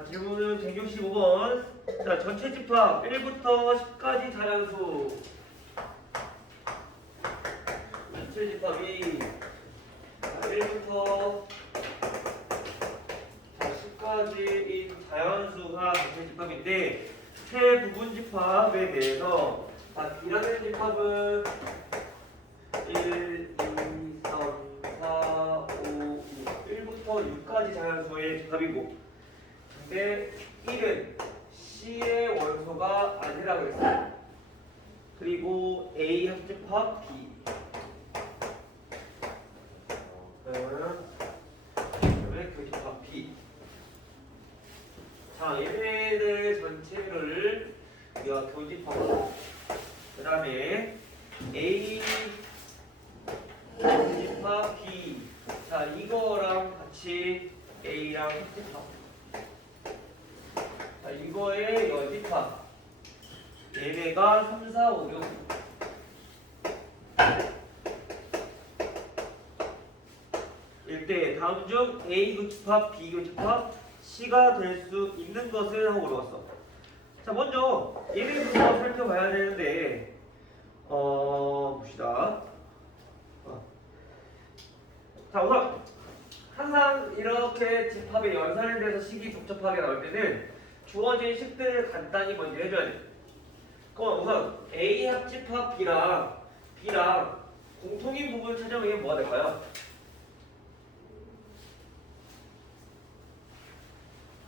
자, 질문은 165번. 자, 전체 집합 1부터 10까지 자연수. 전체 집합이 1부터 10까지인 자연수가 전체 집합인데 세 부분 집합에 대해서 B라는 집합은 1, 2, 3, 4, 5, 6 1부터 6까지 자연수의 집합이고 근데 1은 C의 원소가 아니라고 했어요. 그리고 A 합집합 B 그다음에 교집합 B. 자, 얘네들 전체를 우리가 교집합하고 그 다음에 A 교집합 B. 자, 이거랑 같이 A랑 합집합. 자, 이거의 여집합. 얘네가 3, 4, 5, 6. 일때 다음 중 A 교집합, B 교집합, C가 될 수 있는 것을 하고 물어봤어. 자, 먼저 얘네부터 살펴봐야 되는데, 봅시다. 자, 우선 항상 이렇게 집합의 연산에 대해서 식이 복잡하게 나올 때는 주어진 식들을 간단히 먼저 해줘야 돼. 그럼 우선 A 합집합 B랑 공통인 부분을 찾아보면 뭐가 될까요?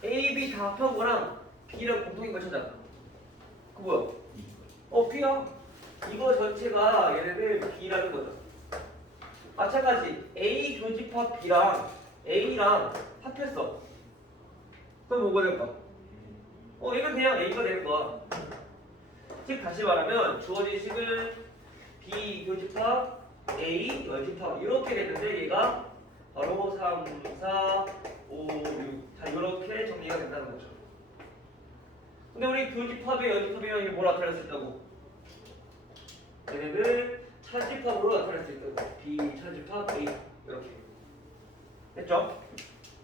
A, B 다 합한 거랑 B랑 공통인 걸 찾아. 그 뭐야? B야. 이거 전체가 얘네들 B라는 거죠. 마찬가지 A 교집합 B랑 A랑 합했어. 그럼 뭐가 될까? 이건 그냥 A가 되는 거야. 즉 다시 말하면 주어진 식은 B 교집합 A 여집합 이렇게 됐는데 얘가 바로 3, 4, 5, 6 자 이렇게 정리가 된다는 거죠. 근데 우리 교집합의 여집합이랑 이게 뭘 나타낼 수 있다고? 얘네들 차집합으로 나타낼 수 있다고. B 차집합 A 이렇게 됐죠?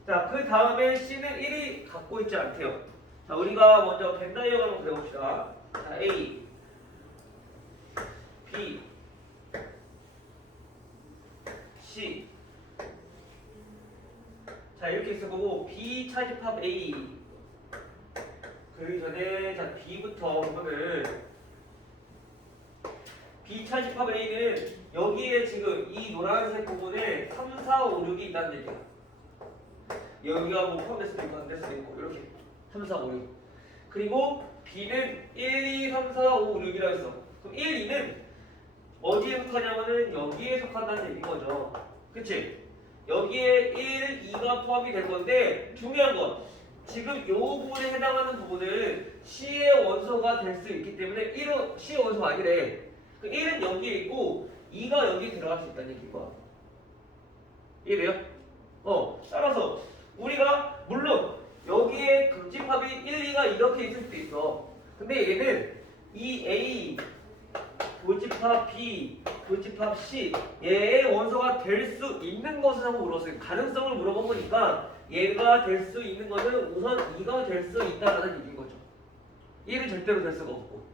자, 그 다음에 C는 1이 갖고 있지 않대요. 자, 우리가 먼저 벤 다이어그램 한번 그려봅시다. 자, A, B, C. 자, 이렇게 있을 거고 B 차집합 A. 그러기 전에 자 B부터 보면은 B 차집합 A는 여기에 지금 이 노란색 부분에 3, 4, 5, 6이 있다는 얘기야. 여기가 뭐 포함될 수도 있고 안 될 수도 있고 이렇게 3, 4, 5, 6. 그리고 B는 1, 2, 3, 4, 5, 6이라고 했어. 그럼 1, 2는 어디에 속하냐면은 여기에 속한다는 얘기인 거죠. 그치? 여기에 1, 2가 포함이 될 건데 중요한 건 지금 이 부분에 해당하는 부분은 C의 원소가 될 수 있기 때문에 1은 C의 원소가 아니래. 그 1은 여기에 있고 2가 여기 들어갈 수 있다는 얘기인 거야. 이해돼요? 따라서 우리가 물론 여기에 교집합이 1, 2가 이렇게 있을 수도 있어. 근데 얘는 이 A 교집합 B, 교집합 C 얘의 원소가 될 수 있는 것을 하고 물었어요. 가능성을 물어본 거니까 얘가 될 수 있는 것은 우선 2가 될 수 있다라는 얘기인 거죠. 1은 절대로 될 수가 없고.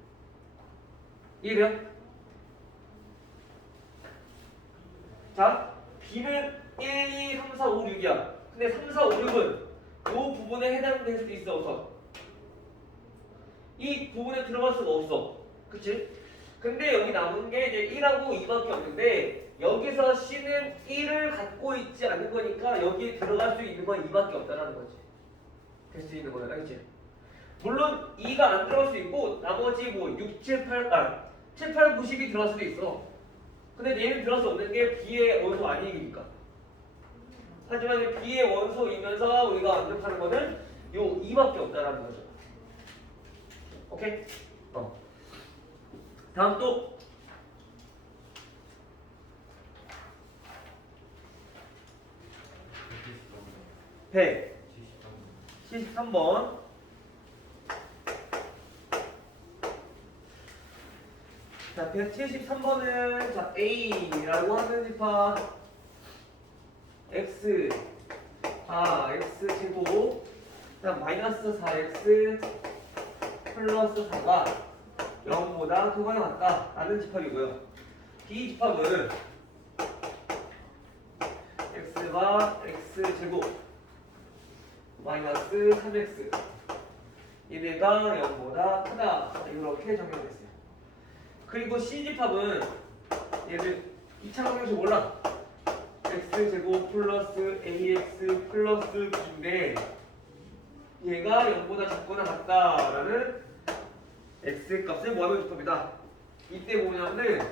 이해돼요? 자, B는 1, 2, 3, 4, 5, 6이야. 근데 3, 4, 5, 6은 이 부분에 해당될 수도 있어. 우선 이 부분에 들어갈 수가 없어. 그치? 근데 여기 남은 게 이제 1하고 2밖에 없는데 여기서 C는 1을 갖고 있지 않은 거니까 여기에 들어갈 수 있는 건 2밖에 없다는 거지. 될 수 있는 거야. 그치? 물론 2가 안 들어갈 수 있고 나머지 뭐 6, 7, 8, 7, 8, 9, 10이 들어갈 수도 있어. 근데 얘는 들어갈 수 없는 게 B의 원소 아니니까. 하지만 B의 원소이면서 우리가 언급하는 거는 요 2밖에 없다는 거죠. 오케이? 다음 또 173번. 자, 173번은 자, A라고 하는 집합 X X제곱 자, 마이너스 4x 플러스 4가 0보다 크거나 같다라는 집합이고요. B 집합은 x가 x제곱 마이너스 3x 얘네가 0보다 크다 이렇게 정리됐어요. 그리고 C 집합은 얘는 2차 방정식 몰라. x제곱 플러스 ax 플러스 b인데 얘가 0보다 작거나 같다라는 x 값을 모아놓은 집합이다. 이때 뭐냐면은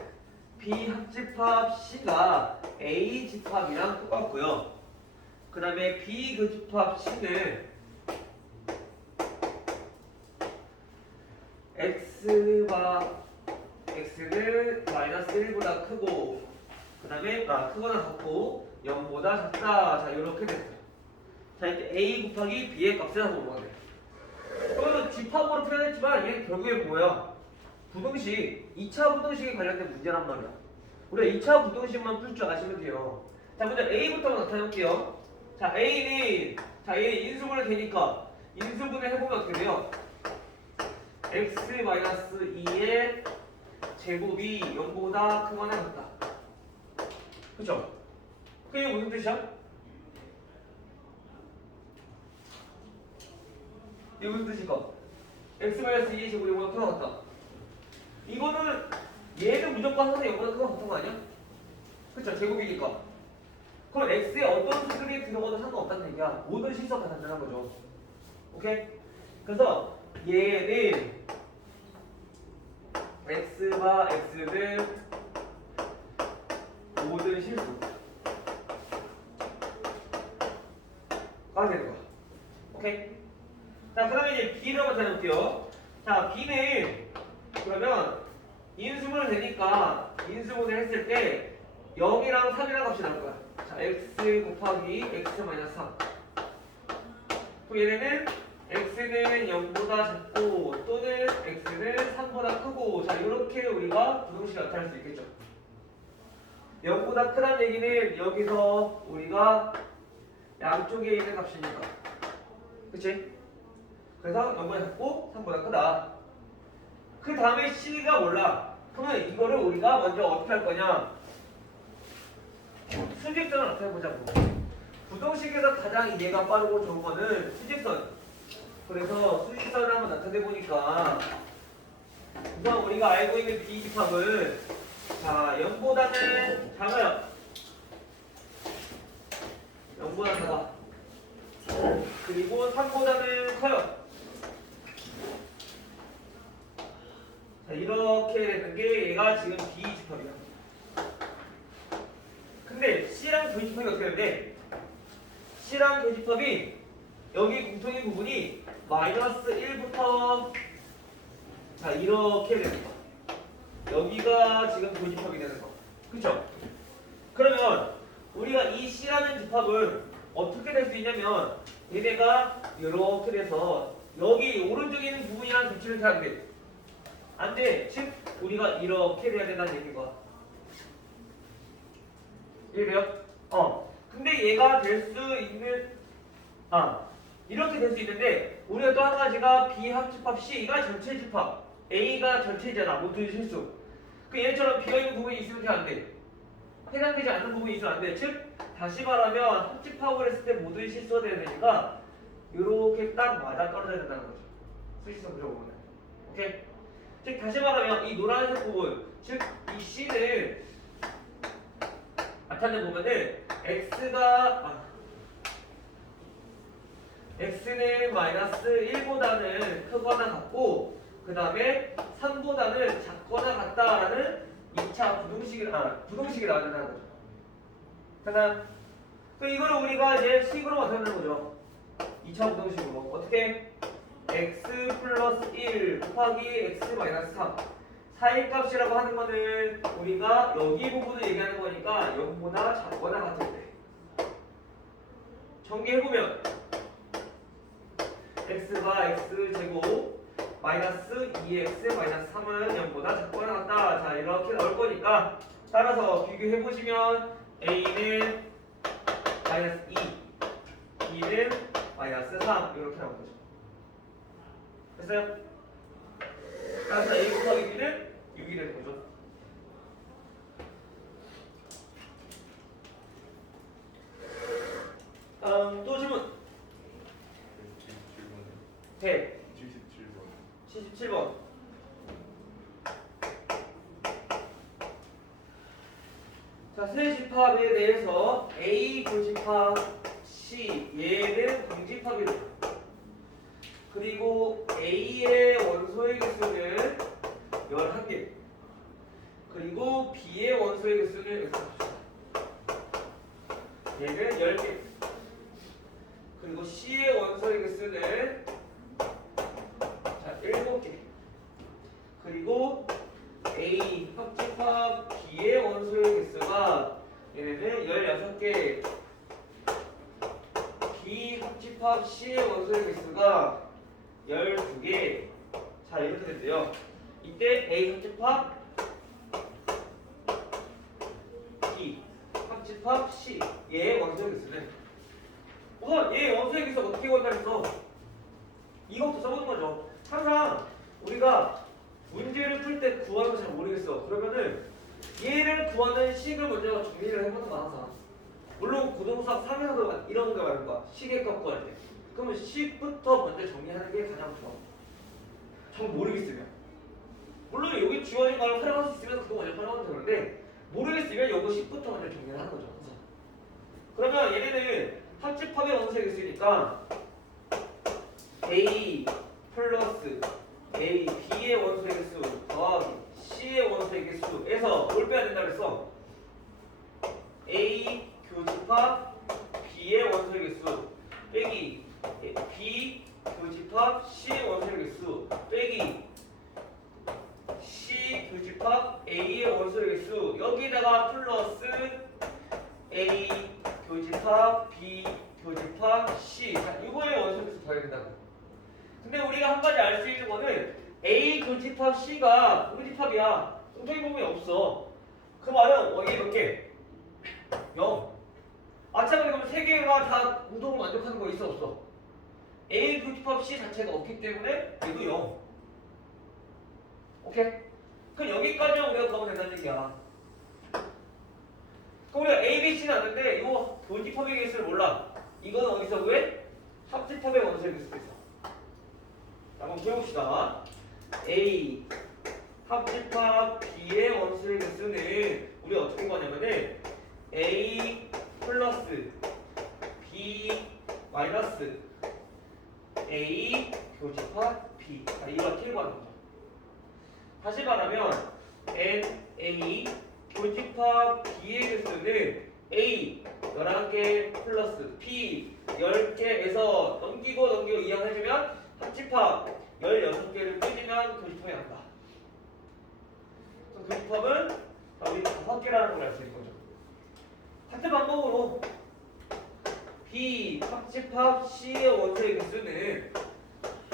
B 합집합 C가 A 집합이랑 똑같고요. 그 다음에 B 그 집합 C는 X는 마이너스 1보다 크고 그 다음에 크거나 같고 0보다 작다. 자 이렇게 됐어요. 자 이때 A 곱하기 B의 값을 한번 모아야 돼. 그래서 집합으로 표현했지만 얘는 결국에 뭐야? 부등식, 2차 부등식에 관련된 문제란 말이야. 우리가 2차 부등식만 풀 줄 아시면 돼요. 자 먼저 A부터 나타내볼게요. 자 A는 얘 인수분해 되니까 인수분해 해보면 어떻게 돼요? x-2의 제곱이 0보다 크거나 같다. 그쵸? 그게 무슨 뜻이야? 이게 무슨 뜻일까? x-2의 제곱이 0보다 크거나 같다. 이거는 얘는 무조건 항상 0보다 크거나 같은 거 아니야? 그쵸? 제곱이니까. 그럼 x에 어떤 수들이 들어가도 상관없다는 얘기야. 모든 실수가 다 단단한 거죠. 오케이? 그래서 얘는 x와 x는 모든 실수가 되는 거야. 오케이? 자, 그 다음에 이제 b를 한번 찾아볼게요. 자, b는 그러면 인수분해 되니까 인수분해 했을 때 0이랑 3이랑 값이 나올 거야. 자, x 곱하기 x 마이너스 3. 그럼 얘네는 x는 0보다 작고 또는 x는 3보다 크고 자 이렇게 우리가 부등식을 나타낼 수 있겠죠. 0보다 크다는 얘기는 여기서 우리가 양쪽에 있는 값이니까 그치? 그래서 0보다 작고 3보다 크다. 그 다음에 c가 몰라. 그러면 이거를 우리가 먼저 어떻게 할 거냐, 수직선을 나타내보자고. 부등식에서 가장 이해가 빠르고 좋은 거는 수직선. 그래서 수직선을 한번 나타내보니까 우선 우리가 알고 있는 B집합은 자 0보다는 작아요. 0보다 작아. 그리고 3보다는 커요. 자 이렇게 되는 게 얘가 지금 B집합이야. 근데 C랑 V집합이 어떻게 되는데 C랑 V집합이 여기 공통인 부분이 마이너스 1부터 자 이렇게 되는 거. 여기가 지금 도집합이 되는 거. 그쵸? 그러면 우리가 이 C라는 집합은 어떻게 될 수 있냐면 얘네가 이렇게 돼서 여기 오른쪽에 있는 부분이랑 겹치는 게 안 돼. 안 돼. 즉 우리가 이렇게 돼야 된다는 얘기가. 이해돼요? 근데 얘가 될 수 있는 이렇게 될 수 있는데 우리가 또 한 가지가 비합집합 C가 전체 집합 A가 전체잖아. 모두 실수. 그 얘처럼 비어있는 부분이 있으면 안 돼. 해당되지 않는 부분이 있으면 안 돼. 즉 다시 말하면 합집합을 했을 때 모두 실수가 돼야 되니까 이렇게 딱 맞아 떨어져야 된다는 거죠. 수식성 부족은. 오케이? 즉 다시 말하면 이 노란색 부분 즉 이 C는 나타내 보면은 x는 마이너스 1보다는 크거나 같고 그 다음에 3보다는 작거나 같다라는 2차 부등식이 나와야 된다는 거죠. 하나. 그 이거를 우리가 이제 식으로 나타내는 거죠. 2차 부등식으로 어떻게? x 플러스 1 곱하기 x 마이너스 3 사이값이라고 하는 거는 우리가 여기 부분을 얘기하는 거니까 0보다 작거나 같을 때 정리해보면 x가 x제곱 마이너스 2x 마이너스 3은 0보다 작거나 같다. 자 이렇게 나올 거니까 따라서 비교해보시면 a는 마이너스 2 b는 마이너스 3 이렇게 나온 거죠. 됐어요? 따라서 A 곱하기 B는 6이 되는 거죠. 또 질문. 177번. 자, 세집합에 대해서 A 교집합 C 얘는 방집합이다. 그리고 A의 원소의 개수는 11개. 그리고 B의 원소의 개수는 얘는 10개. 그리고 C의 원소의 개수는 자, 7개. 그리고 A 합집합 B의 원소의 개수가 얘네는 16개. B 합집합 C의 원소의 개수가 12개. 자, 이렇게 된대요. 이때 A 합집합 B 합집합 C 얘의 원소의 개수는 우선 얘의 원소의 개수 어떻게 구한다면서 이것부터 써보는 거죠. 항상 우리가 문제를 풀 때 구하는 거 잘 모르겠어. 그러면은 얘를 구하는 식을 먼저 정리를 해보는 거 항상. 물론 고등수학 3에서도 이런 거 말할 거야. 식의 값 구할 때. 그러면 식부터 먼저 정리하는 게 가장 좋아. 정 모르겠으면. 물론 여기 주어진 걸 활용할 수 있으면 그거 먼저 활용하면 되는데 모르겠으면 요거 식부터 먼저 정리를 하는 거죠. 그러면 얘네는 합집합의 원소가 있으니까 A 플러스 A, B의 원소의 개수 더하기 C의 원소의 개수에서 뭘 빼야 된다 그랬어? A 교집합 B의 원소의 개수 빼기 B 교집합 C의 원소의 개수 빼기 C 교집합 A의 원소의 개수 여기다가 플러스 A 교집합 B 교집합 C 자 이거의 원소의 개수 더해야 된다고. 근데 우리가 한 가지 알 수 있는 거는 A 교집합 C가 공집합이야. 공통인 부분이 없어. 그 말은 여기 몇 개? 0. 아차가 그러면 3개가 다 우동을 만족하는 거 있어 없어? A 교집합 C 자체가 없기 때문에 얘도 0. 오케이? 그럼 여기까지만 우리가 가면 된다는 얘기야. 그럼 우리가 A, B, C는 아는데 이거 교집합의 개수를 몰라. 이거는 어디서 왜? 합집합의 원소의 개수도 있어. 한번 해봅시다. A 합집합 B의 원소의 개수는 우리 어떻게 구하냐면은 A 플러스 B 마이너스 A 교집합 B 자, 이렇게 구하는 거죠. 다시 말하면 NA 교집합 B의 개수는 A 11개 플러스 B 10개에서 넘기고 이항해주면 합집합 16개를 빼주면 교집합이 난다. 그래서 교집합은 우리 5개라는 걸 알 수 있는 거죠. 같은 방법으로 B 합집합 C의 원소의 개수는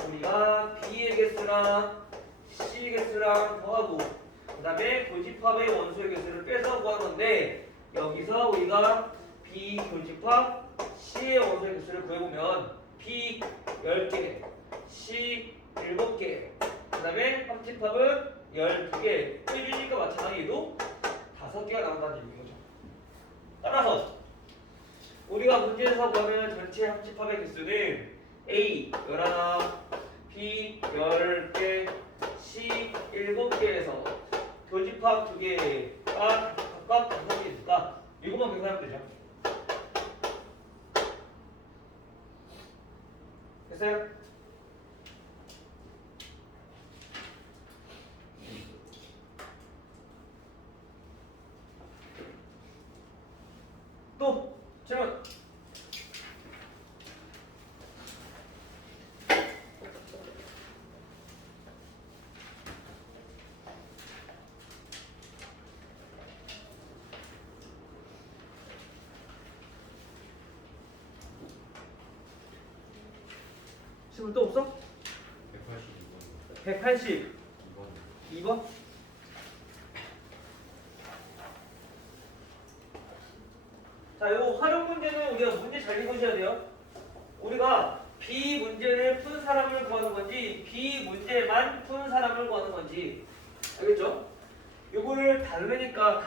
우리가 B의 개수랑 C의 개수랑 더하고 그 다음에 교집합의 원소의 개수를 빼서 구한 건데 여기서 우리가 B 교집합 C의 원소의 개수를 구해보면 B 10개 C 7개 그 다음에 합집합은 12개 빼주니까 마찬가지로 5개가 나온다는 얘기인 거죠. 따라서 우리가 문제에서 보면 전체 합집합의 개수는 A 11, B 10개, C 7개에서 교집합 2개가 각각 5개니까 이것만 계산하면 되죠. 됐어요? 또 질문. 질문 또 없어? 182번. 2번? 자, 요 활용 문제는 우리가 문제 잘 읽으셔야 돼요. 우리가 B 문제를 푼 사람을 구하는 건지 B 문제만 푼 사람을 구하는 건지 알겠죠? 요거를 다르니까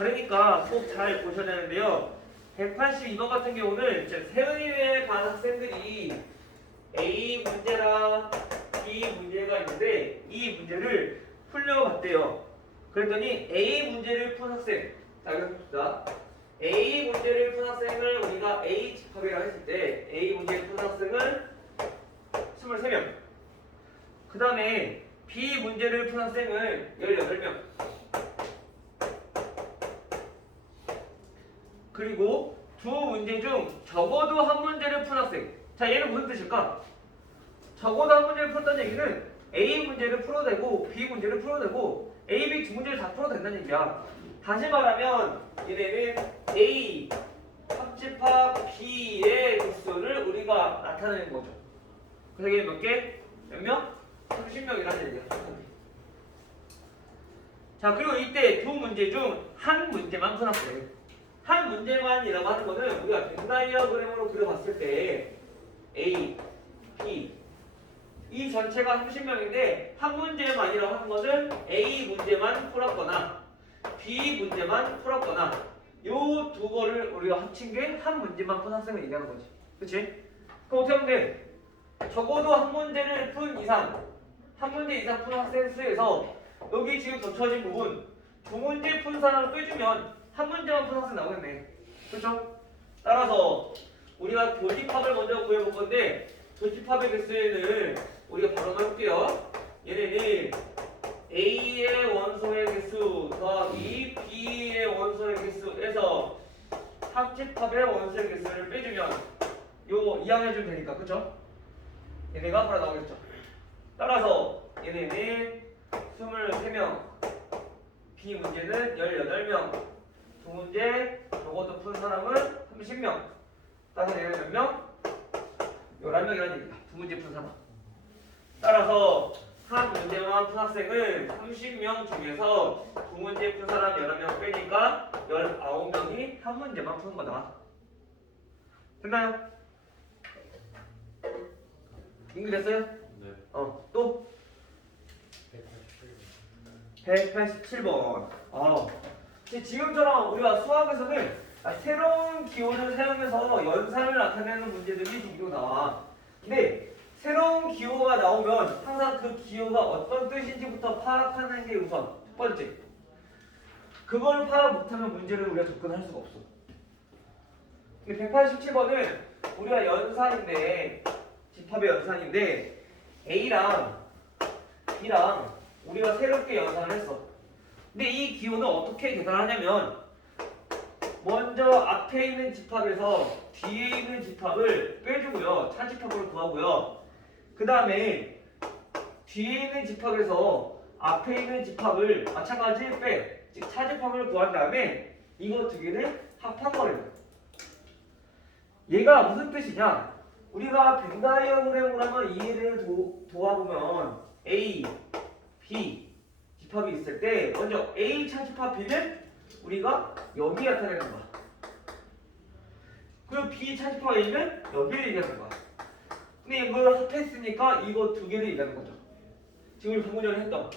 꼭 잘 보셔야 되는데요. 182번 같은 경우는 세은이에 관한 학생들이 A 문제랑 B 문제가 있는데 이 문제를 풀려봤대요. 그랬더니 A 문제를 푼 학생, 자 여기 봅시다. A 문제를 푼 학생을 우리가 A 집합이라고 했을 때 A 문제를 푼 학생은 23명. 그 다음에 B 문제를 푼 학생은 18명. 그리고 두 문제 중 적어도 한 문제를 푼 학생. 자, 얘는 무슨 뜻일까? 적어도 한 문제를 풀었다는 얘기는 A 문제를 풀어도 되고 B 문제를 풀어도 되고 A, B 두 문제를 다 풀어도 된다는 얘기야. 다시 말하면 얘네는 A 합집합 B의 개수를 우리가 나타내는 거죠. 그래서 이게 몇 개? 몇 명? 30명이라는 얘기야. 자, 그리고 이때 두 문제 중 한 문제만 풀었어요. 한 문제만이라고 하는 거는 우리가 벤 다이어그램으로 그려봤을 때 A, B 이 전체가 30명인데 한 문제만이라고 하는 것은 A 문제만 풀었거나 B 문제만 풀었거나 요 두 거를 우리가 합친 게 한 문제만 푼 학생을 얘기하는 거지. 그치? 그럼 어떻게 하면 돼? 적어도 한 문제를 푼 이상 한 문제 이상 푼 학생 수에서 여기 지금 겹쳐진 부분 두 문제 푼 사람을 빼주면 한 문제만 푼 학생 나오겠네. 그렇죠? 따라서 우리가 교집합을 먼저 구해볼 건데 교집합의 개수에는 우리가 바로 해볼게요. 얘네는 A의 원소의 개수 더하기 B의 원소의 개수에서 합집합의 원소의 개수를 빼주면 요 이항해주면 되니까. 그쵸? 얘네가 바로 나오겠죠. 따라서 얘네는 23명 B 문제는 18명 두 문제 적어도 푼 사람은 30명 따라서 얘는 몇 명? 11명이라는 얘기다. 두 문제 푼 사람. 따라서 한 문제만 푼 학생은 30명 중에서 두 문제 푼 사람 11명 빼니까 19명이 한 문제만 푸는 거다. 됐나요? 인기됐어요? 네. 또? 187번. 지금처럼 우리가 수학에서는 새로운 기호를 사용해서 연산을 나타내는 문제들이 종종 나와. 근데 새로운 기호가 나오면 항상 그 기호가 어떤 뜻인지부터 파악하는 게 우선 첫 번째. 그걸 파악 못하면 문제를 우리가 접근할 수가 없어. 187번은 우리가 연산인데 집합의 연산인데 A랑 B랑 우리가 새롭게 연산을 했어. 근데 이 기호는 어떻게 계산하냐면 먼저 앞에 있는 집합에서 뒤에 있는 집합을 빼주고요. 차집합을 구하고요. 그 다음에 뒤에 있는 집합에서 앞에 있는 집합을 마찬가지 빼. 즉 차집합을 구한 다음에 이거 두 개를 합한거래요. 얘가 무슨 뜻이냐? 우리가 벤 다이어그램으로 한번 이해를 도와보면 A, B 집합이 있을 때 먼저 A 차집합 B는 우리가 여기 나타내는 거야. 그리고 B 차집합 A는 여기를 얘기하는 거야. 근데 이걸 합했으니까 이거 두 개를 얘기하는 거죠. 지금 우리 방금 전에 했던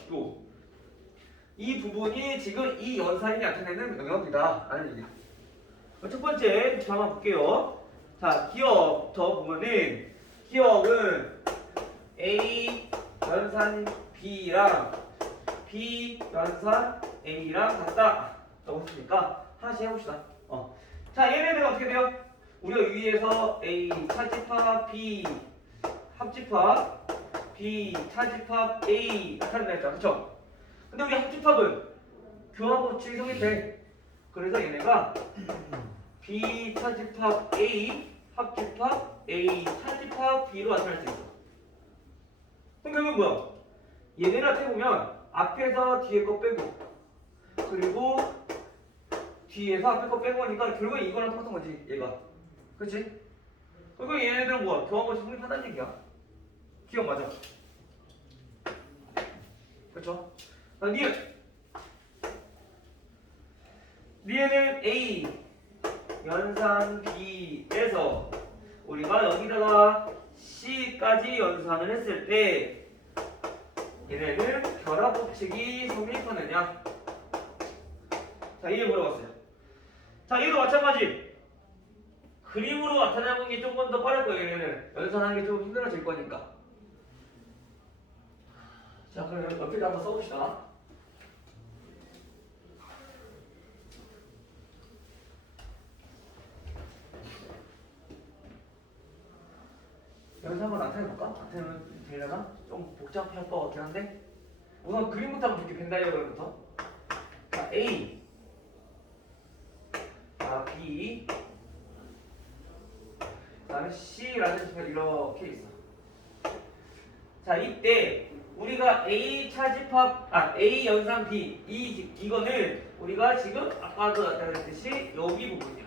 이 부분이 지금 이 연산이 나타내는 영역이다 라는 얘기야. 첫 번째 한번 볼게요. 자, 기억부터 보면은 기억은 A 연산 B랑 B 연산 A랑 같다 라고 했으니까 하나씩 해봅시다. 자, 얘네들은 어떻게 돼요? 우리가 위에서 A 차집합 B 합집합 B 차집합 A 나타낸다 했죠. 그쵸? 근데 우리 합집합은 교합법칙이 성립돼. 그래서 얘네가 B 차집합 A 합집합 A 차집합 B로 나타낼 수 있어. 그럼 결국은 뭐야? 얘네를 어떻게 보면 앞에서 뒤에 거 빼고 그리고 뒤에서 앞에 거 뺀 거니까 결국은 이거랑 똑같은 거지 얘가. 그치? 그리고 얘네들은 뭐야? 교합법칙 성립한다는 얘기야. 기억 맞아. 그쵸? 니에는 A 연산 B에서 우리가 여기다가 C까지 연산을 했을 때 얘네는 결합 법칙이 성립하느냐? 자, 이게 물어봤어요. 자, 이도 마찬가지. 그림으로 나타내는 게 조금 더 빠를 거예요. 얘네는 연산하는 게 좀 힘들어질 거니까. 자, 그럼 옆에다 한번 써봅시다. 연산 한번 나타내볼까? 나타내면 되려나? 좀 복잡할 것 같긴 한데 우선 그림부터 한번 볼게요. 벤다이어그램부터. 자, A, 자, B, 그 다음에 C라는 식으로 이렇게 있어. 자, 이때 우리가 A 차집합, A 연산 B 이거는 우리가 지금 아까도 나타냈듯이 여기 부분이야.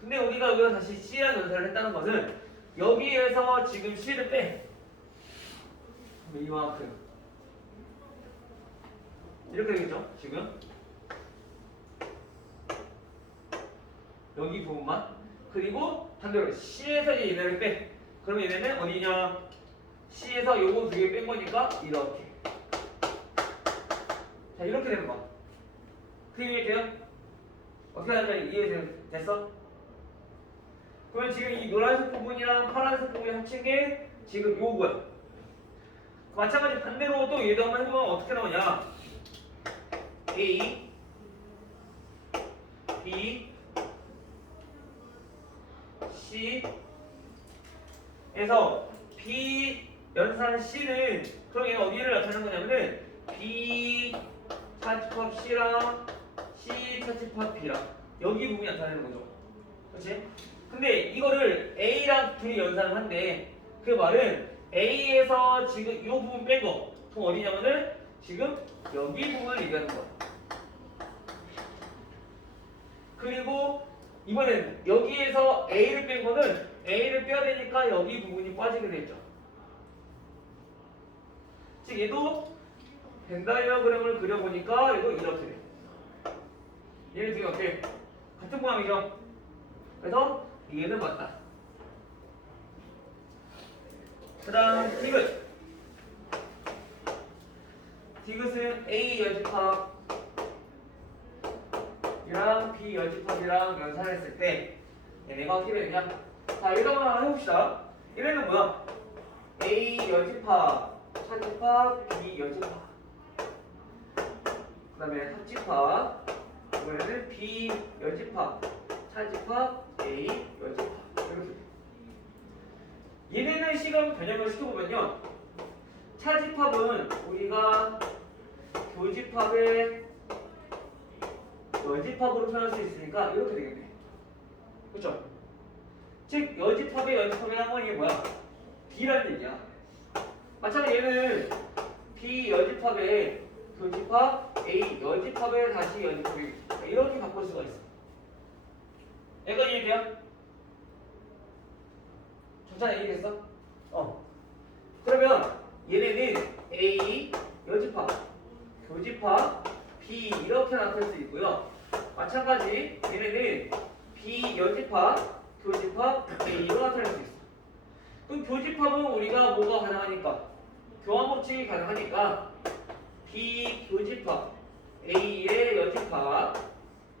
근데 우리가 여기서 다시 C라는 연산을 했다는 것은 여기에서 지금 C를 빼. 이만큼 이렇게 되겠죠? 지금 여기 부분만. 그리고 반대로 C에서 이제 얘네를 빼. 그러면 얘네는 어디냐? C에서 요거 두 개 뺀 거니까 이렇게. 자, 이렇게 되는 거야. 그림이 돼요? 어떻게 하면 이해됐어? 그러면 지금 이 노란색 부분이랑 파란색 부분이 합친 게 지금 요거야. 마찬가지 반대로 또 얘도 한번 해보면 어떻게 나오냐? A, B, C 에서 B 연산 C는 그럼 얘가 어디를 나타내는 거냐면은 B 차집합 C랑 C 차집합 B랑 여기 부분이 나타내는 거죠. 그렇지? 근데 이거를 A랑 둘이 연산을 한대. 그 말은 A에서 지금 이 부분 뺀 거. 그럼 어디냐면은 지금 여기 부분을 얘기하는 거야. 그리고 이번엔 여기에서 A를 뺀 거는 A를 빼야 되니까 여기 부분이 빠지게 되죠. 즉 얘도 벤다이어그램을 그려보니까 얘도 이렇게 돼. 얘는 지금 어떻게 같은 모양이죠. 그래서 얘는 맞다. 그 다음 디귿. 디귿은 A 연집합 이랑 B 연집합이랑 연산을 했을 때 얘네가 어떻게 되느냐? 자, 이거 한번 해봅시다. 얘네는 뭐야? A 연집합, 차집합, B 연집합. 그 다음에 합집합. 이번에는 B 연집합, 차집합, A 연집합. 이렇게. 얘네는 시간 변형을 시켜보면요. 차집합은 우리가 교집합의 여집합으로 표현할 수 있으니까 이렇게 되겠네. 그렇죠? 즉 여집합의 연집합의 항은 이게 뭐야? B라는 얘기야. 마찬가지 얘는 B 여집합의 교집합, A 여집합의 다시 여집합이 이렇게 바꿀 수가 있어. 얘가 이해돼요? 전차 이해됐어? 그러면 얘네는 A 여집합, 교집합, B 이렇게 나타낼 수 있고요. 마찬가지 얘네는 B 여집합, 교집합, A로 나타낼 수 있어. 그럼 교집합은 우리가 뭐가 가능하니까? 교환 법칙이 가능하니까 B 교집합, A의 여집합,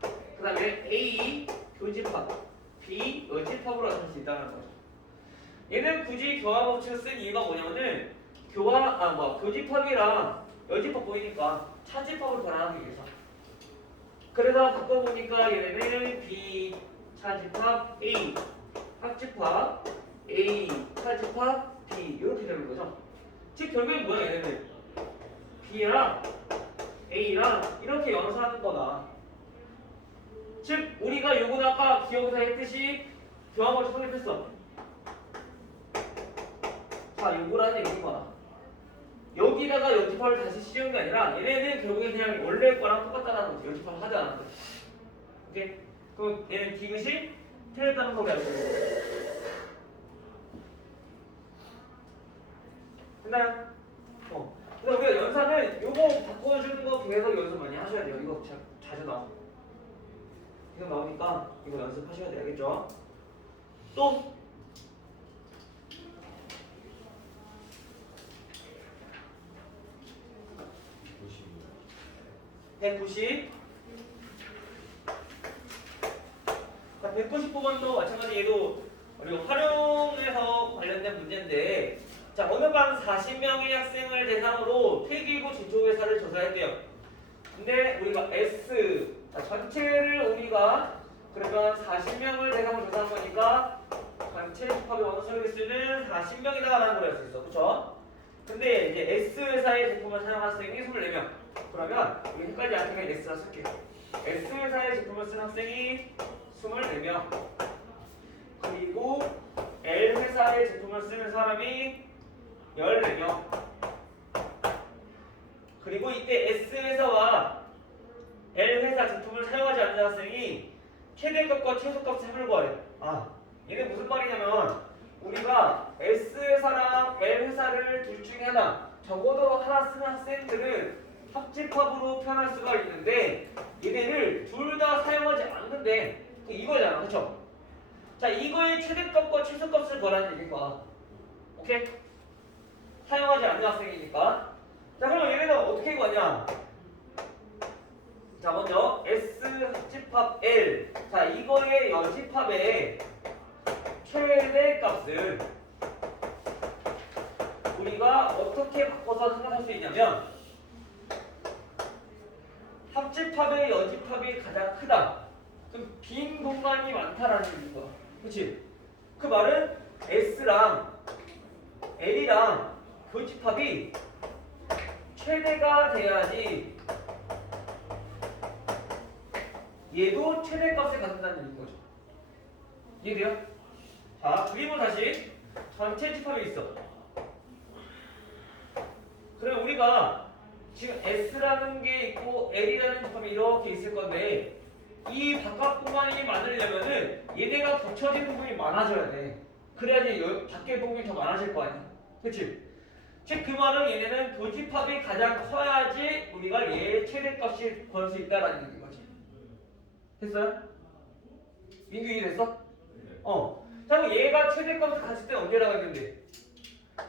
그 다음에 A 교집합, B 여집합으로 나타낼 수 있다는 거죠. 얘는 굳이 교환 법칙을 쓴 이유가 뭐냐면은 교집합이랑 여집합 보이니까 차집합을 변환하기 위해서. 그래서 바꿔보니까 얘네는 B 차집합 A, 합집합 A, 차집합 B 이렇게 되는 거죠. 즉 결국엔 뭐야 얘네는 B랑 A랑 이렇게 연산하는 거다. 즉 우리가 요건 아까 기억에서 했듯이 교환법칙 성립했어. 자, 요거라는 얘기인 거다. 여기다가 연집합을 다시 씌운 게 아니라 얘네는 결국에 그냥 원래 거랑 똑같다는 거지. 연집합을 하지 않은 거지. 오케이? 그럼 얘는 디귿이 틀렸다는 걸 알고 있는 거야. 됐나요? 그래서 우리가 연산은 요거 바꿔주는 거 계속 연습 많이 하셔야 돼요. 이거 자주 나와. 계속 나오니까 이거 연습하셔야 돼요. 알겠죠? 또 190. 자, 199번도 마찬가지 얘도 우리가 활용해서 관련된 문제인데, 자, 어느 반 40명의 학생을 대상으로 필기구 진초회사를 조사했대요. 근데 우리가 S, 자, 전체를 우리가 그러면 40명을 대상으로 조사한 거니까 전체 집합의 원소의 개수는 40명이다라는 걸 알 수 있어. 그쵸? 근데 이제 S회사의 제품을 사용한 학생이 24명. 그러면 우리 헷갈리지 않게 S라 쓸게요. S회사의 제품을 쓴 학생이 24명. 그리고 L회사의 제품을 쓰는 사람이 14명. 그리고 이때 S회사와 L회사 제품을 사용하지 않는 학생이 최대값과 최소값을 해보려고 하래. 얘네 무슨 말이냐면 우리가 S회사랑 L회사를 둘 중에 하나, 적어도 하나 쓰는 학생들은 합집합으로 표현할 수가 있는데 얘네를 둘 다 사용하지 않는데 이거잖아. 그쵸? 자, 이거의 최대값과 최소값을 구하라는 얘기인 거야. 오케이? 사용하지 않는 학생이니까. 자, 그럼 얘네는 어떻게 구하냐? 자, 먼저 S 합집합 L. 자, 이거의 여집합의 최대값을 우리가 어떻게 바꿔서 생각할 수 있냐면 합집합의 여집합이 가장 크다. 그럼 빈 공간이 많다라는 얘기인 거야. 그치? 그 말은 S랑 L이랑 교집합이 최대가 돼야지 얘도 최대값을 갖는다는 얘기인 거죠. 이해돼요? 자, 그림을 다시 전체 집합이 있어. 그럼 우리가 지금 S라는 게 있고 L이라는 집합이 이렇게 있을 건데 이 바깥 공간이 많으려면은 얘네가 붙여지는 부분이 많아져야 돼. 그래야지 밖에 부분이 더 많아질 거 아니야. 그치? 즉 그 말은 얘네는 교집합이 가장 커야지 우리가 얘의 최대값을 구할 수 있다라는 얘기인 거지. 됐어요? 민규 이해됐어? 자, 그럼 얘가 최대값을 가질 때 언제라고 했는데?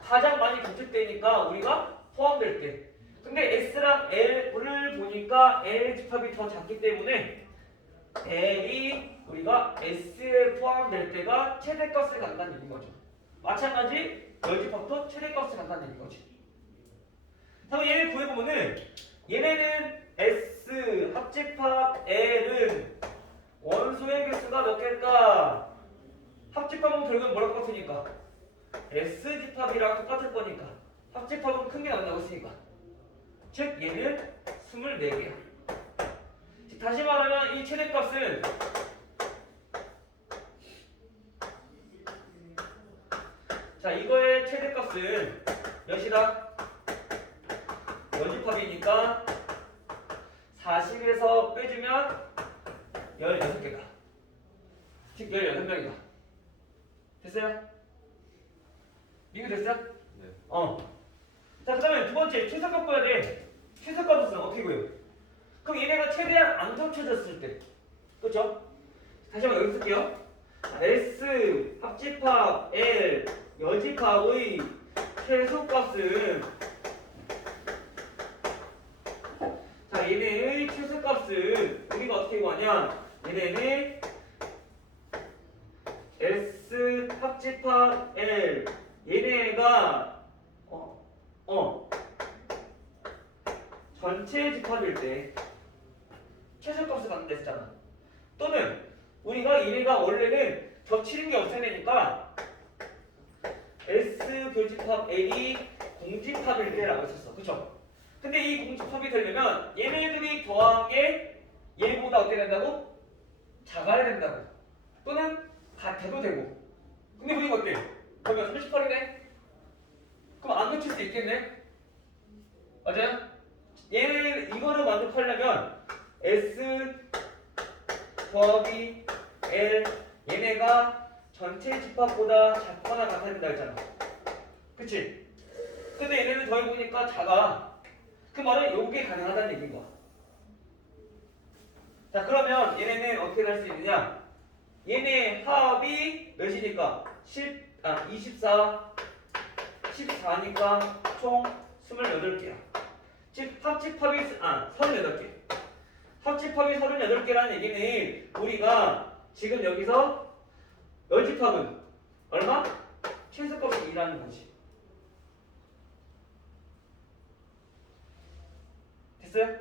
가장 많이 겹칠 때니까 우리가 포함될 때. 근데 S랑 L을 보니까 L 집합이 더 작기 때문에 L이 우리가 S에 포함될 때가 최대값을 갖는다는 얘기인 거죠. 마찬가지 열집합도 최대값을 갖는다는 얘기인 거지. 그럼 얘를 구해보면은 얘네는 S 합집합 L은 원소의 개수가 몇 개일까? 합집합은 결국은 뭐랑 똑같으니까 S집합이랑 똑같을 거니까 합집합은 큰 게 나온다고 했으니까 즉 얘는 24개야. 다시 말하면 이 최대값은 자, 이거의 최대값은 몇이다? 여집합이니까 40에서 빼주면 16개다. 즉 16명이다. 됐어요? 이거 됐어요? 네. 자, 그 다음에 두 번째 최소값 구해야 돼. 최소값은 어떻게 구해요? 그럼 얘네가 최대한 안 겹쳐졌을 때, 그렇죠? 다시 한번 여기 쓸게요. S 합집합 L 여집합의 최소값은 자, 얘네의 최소값은 우리가 어떻게 구하냐? 얘네는 S 합집합 L 얘네가 전체 집합일 때 최소값을 갖는다 했잖아. 또는 우리가 얘네가 원래는 겹치는 게 없어야 되니까 S 교집합 L이 공집합일 때라고 했었어. 그쵸? 근데 이 공집합이 되려면 얘네들이 더한 게 얘보다 어떻게 된다고? 작아야 된다고. 또는 같아도 되고. 근데 우리가 어때? 그러면 38이네? 그럼 안 겹칠 수 있겠네? 맞아요? 얘는 이거를 만족하려면 S 더하기 L 얘네가 전체 집합보다 작거나 같아야 된다 했잖아. 그치? 근데 얘네는 더해보니까 작아. 그 말은 요게 가능하다는 얘기인 거야. 자, 그러면 얘네는 어떻게 할 수 있느냐? 얘네 합이 몇이니까 24 14니까 총 28개야. 즉 합집합이 38개. 합집합이 38개라는 얘기는 우리가 지금 여기서 열집합은 얼마? 최소값이 2라는 거지. 됐어요?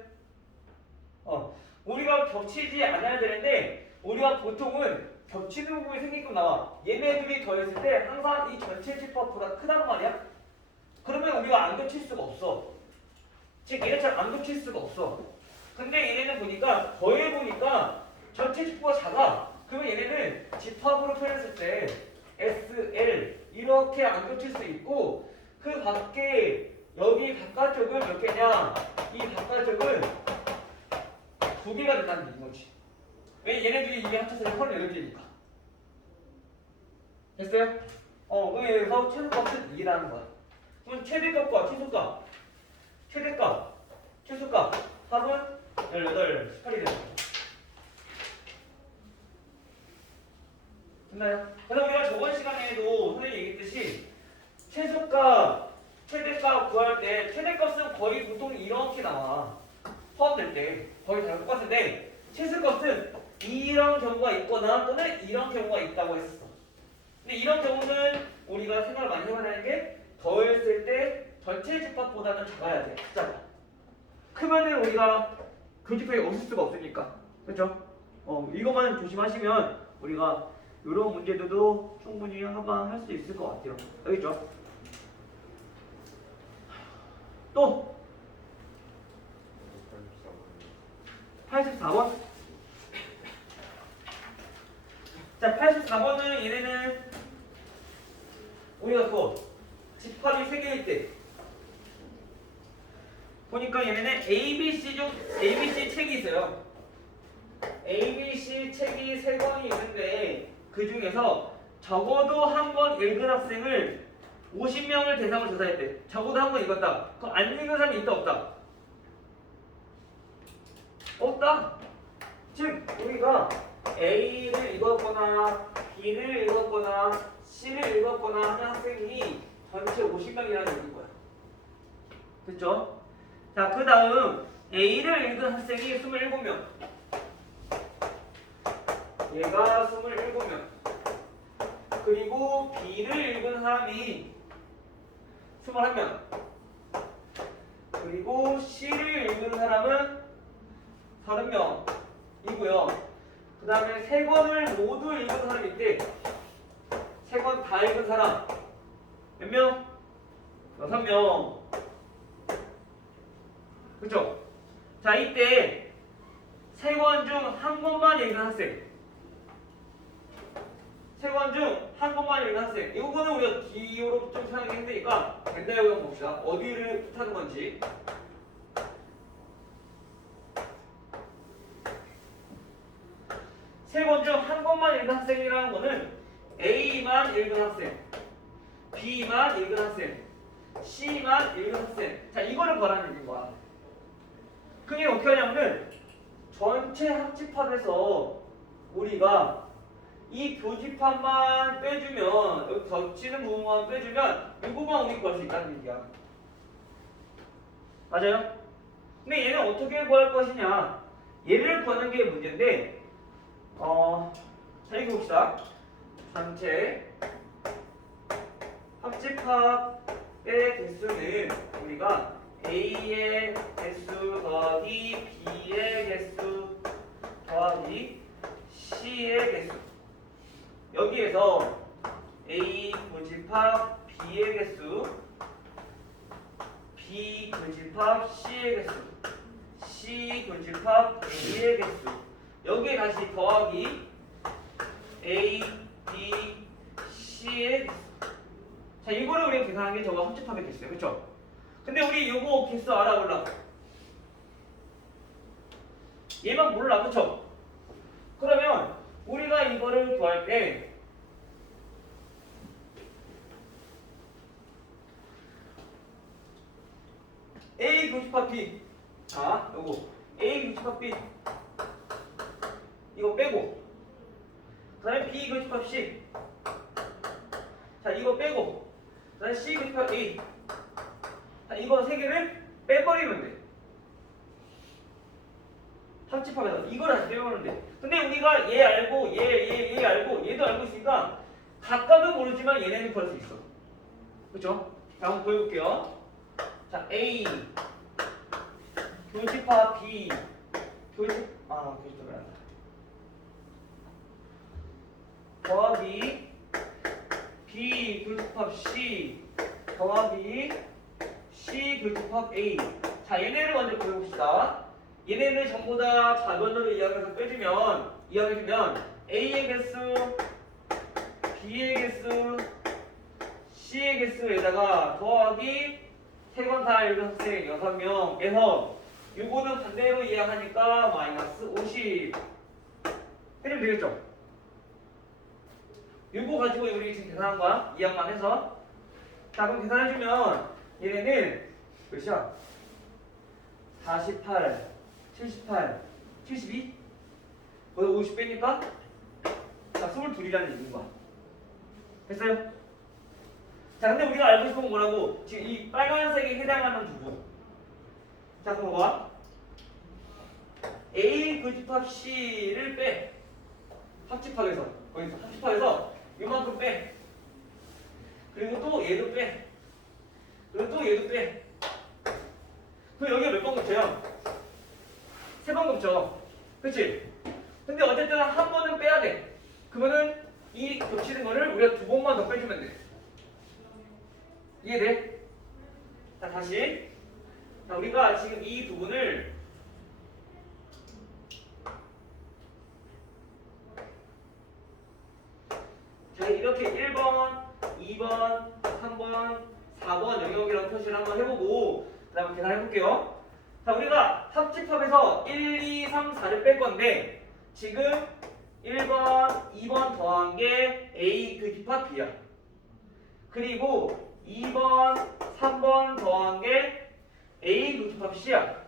우리가 겹치지 않아야 되는데 우리가 보통은 겹치는 부분이 생기끔 나와. 얘네들이 더했을 때 항상 이 전체 집합보다 크단 말이야. 그러면 우리가 안 겹칠 수가 없어. 즉 얘네처럼 안 겹칠 수가 없어. 근데 얘네는 보니까 더해보니까 전체 집합보다 작아. 그러면 얘네는 집합으로 표현했을 때 SL 이렇게 안 겹칠 수 있고 그 밖에 여기 바깥쪽은 몇 개냐? 이 바깥쪽은 2개가 된다는 거지. 왜 얘네들이 이게 합쳐서 38개니까. 됐어요? 그래서 최소값은 2라는 거야. 그럼 최대값과 최소값, 최소값 합은 18, 18이 되는 거야. 됐나요? 그래서 우리가 저번 시간에도 선생님이 얘기했듯이 최소값, 최대값 구할 때 최대값은 거의 보통 이렇게 나와. 포함될 때 거의 다 똑같은데 최소값은 이런 경우가 있거나 또는 이런 경우가 있다고 했었어. 근데 이런 경우는 우리가 생각을 많이 해봐야 하는 게 더했을 때 전체 집합보다는 작아야 돼. 숫자가. 크면은 우리가 교집합이 없을 수가 없으니까. 그렇죠? 이것만 조심하시면 우리가 이런 문제들도 충분히 한번 할 수 있을 것 같아요. 알겠죠? 또 84번. 자, 84번은 얘네는 우리가 그거 집합이 3개일 때 보니까 얘네는 ABC 책이 있어요. ABC 책이 3권이 있는데 그 중에서 적어도 한 번 읽은 학생을 50명을 대상으로 조사했대. 적어도 한 번 읽었다. 그럼 안 읽은 사람이 있다 없다? 없다. 즉 우리가 A를 읽었거나 B를 읽었거나 C를 읽었거나 하는 학생이 전체 50명이라는 얘기인 거야. 됐죠? 자, 그 다음 A를 읽은 학생이 27명. 얘가 27명. 그리고 B를 읽은 사람이 21명. 그리고 C를 읽은 사람은 30명이고요. 그 다음에 3권을 모두 읽은 사람이 있대. 3권 다 읽은 사람 몇 명? 6명. 그쵸? 자, 이때 3권 중 한 권만 읽은 학생, 3권 중 한 권만 읽은 학생, 이거는 우리가 기호로 좀 사용하기 힘드니까 된다고 한번 봅시다. 어디를 뜻하는 건지. 세 권 중 한 권만 읽은 학생이라는 거는 A만 읽은 학생, B만 읽은 학생, C만 읽은 학생. 자, 이거를 말하는 얘기인 거야. 그게 어떻게 하냐면은 전체 합집합에서 우리가 이 교집합만 빼주면, 여기 겹치는 부분만 빼주면 이거만 우리 구할 수 있다는 얘기야. 맞아요? 근데 얘는 어떻게 구할 것이냐? 얘를 구하는 게 문제인데, 자, 이거 봅시다. 전체 합집합의 개수는 우리가 A의 개수 더하기 B의 개수 더하기 C의 개수. 여기에서 A 교집합 B의 개수, B 교집합 C의 개수, C 교집합 D의 개수. 여기에 다시 더하기 A, B, C의 개수. 자, 이거를 우리가 계산한 게 저거 합집합의 개수예요. 그쵸? 근데 우리 요거 개수 알아 몰라? 얘만 몰라. 그쵸? 그러면 우리가 이거를 구할 때 A 교집합 B, 자, 요거 A 교집합 B 이거 빼고 그 다음에 B 교집합 C. 자, 이거 빼고 그 다음에 C 교집합 A. 자, 이거 세 개를 빼버리면 돼. 합집합에서 이걸 다시 빼버리면 돼. 근데 우리가 얘 알고 얘 알고 얘도 알고 있으니까 각각은 모르지만 얘네는 구할 수 있어. 그쵸? 자, 한번 보여볼게요. 자, A 교집합 B 교집합 더하기 B 교집합 C 더하기 C 교집합 A. 자, 얘네를 먼저 보여봅시다. 얘네는 전부 다 자변으로 이항해서 빼주면 A의 개수, B의 개수, C의 개수에다가 더하기 세건 다 일곱생 6명에서 요거는 반대로 이항하니까 마이너스 50 해주면 되겠죠? 요거 가지고 우리 지금 계산한 거야. 이항만 해서. 자, 그럼 계산해주면 얘네는 몇이야? 48 78, 72? 거기서 50 빼니까? 자, 22이라는 얘기인 거야. 됐어요? 자, 근데 우리가 알고 싶은 건 뭐라고? 지금 이 빨간색에 해당하는 부분. 자, 그럼 봐봐. A 교집합 C를 빼. 합집합에서. 거기서 합집합에서 이만큼 빼. 그리고 또 얘도 빼. 그리고 또 얘도 빼. 그럼 여기가 몇 번 곱쳐요? 3번 곱쳐. 그치? 근데 어쨌든 한 번은 빼야 돼. 그러면은 이 겹치는 거를 우리가 2번만 더 빼주면 돼. 이해돼? 자, 다시. 자, 우리가 지금 이 부분을 자, 이렇게 1번, 2번, 3번, 4번 영역이라고 표시를 한번 해보고 그 다음에 계산해볼게요. 자, 우리가 합집합에서 1, 2, 3, 4를 뺄 건데 지금 1번, 2번 더한 게 A 교집합 B야. 그리고 2번, 3번 더한 게 A 교집합 C야.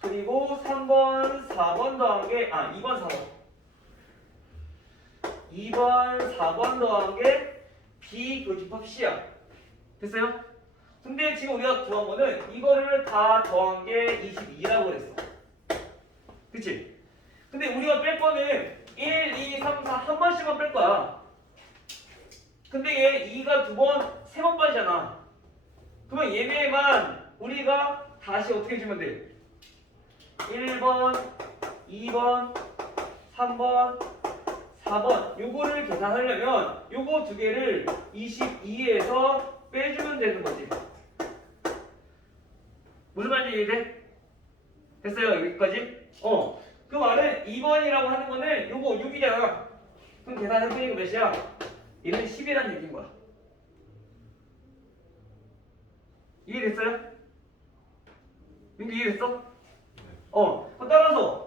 그리고 3번, 4번 더한 게 2번, 4번. 2번, 4번 더한 게 B 교집합 C야. 됐어요? 근데 지금 우리가 구한 거는 이거를 다 더한 게 22라고 그랬어. 그치? 근데 우리가 뺄 거는 1, 2, 3, 4 한 번씩만 뺄 거야. 근데 얘 2가 2번, 3번 빠지잖아. 그러면 얘네만 우리가 다시 어떻게 해주면 돼? 1번, 2번, 3번, 4번 요거를 계산하려면 요거 두 개를 22에서 빼주면 되는 거지. 무슨 말인지 이해돼? 됐어요? 여기까지? 그 말은 2번이라고 하는 거는 요거 6이잖아. 그럼 계산해보니까 몇이야? 얘는 10이라는 얘기인 거야. 이해됐어요? 민규 이해됐어? 그럼 따라서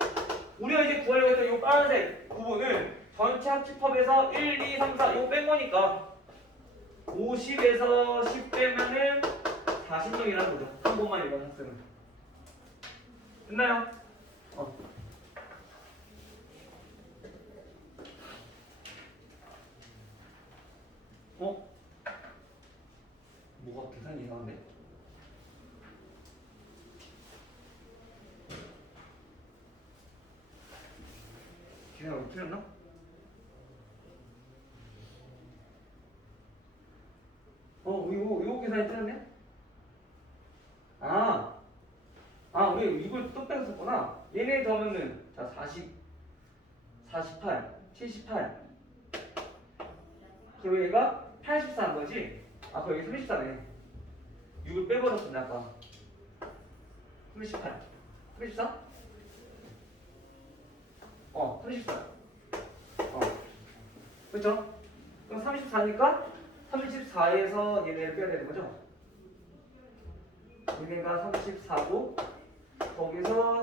우리가 이제 구하려고 했던 요 파란색 부분을 전체 합집합에서 1, 2, 3, 4 요거 뺀 거니까 50에서 10 빼면은 46이라는 거죠. 한 번만 읽어 학생은. 됐나요? 뭐가 계산이 이상한데? 계산 못 틀렸나? 이거 계산이 틀렸네? 우리 이걸 또 뺏었구나. 얘네 더하면은, 자, 40, 48, 78. 그리고 얘가 84인 거지? 그럼 여기 34네. 6을 빼버렸었네, 아까. 38. 34? 34. 그렇죠? 그럼 34니까 34에서 얘네를 빼야 되는 거죠? 얘네가 34고 거기서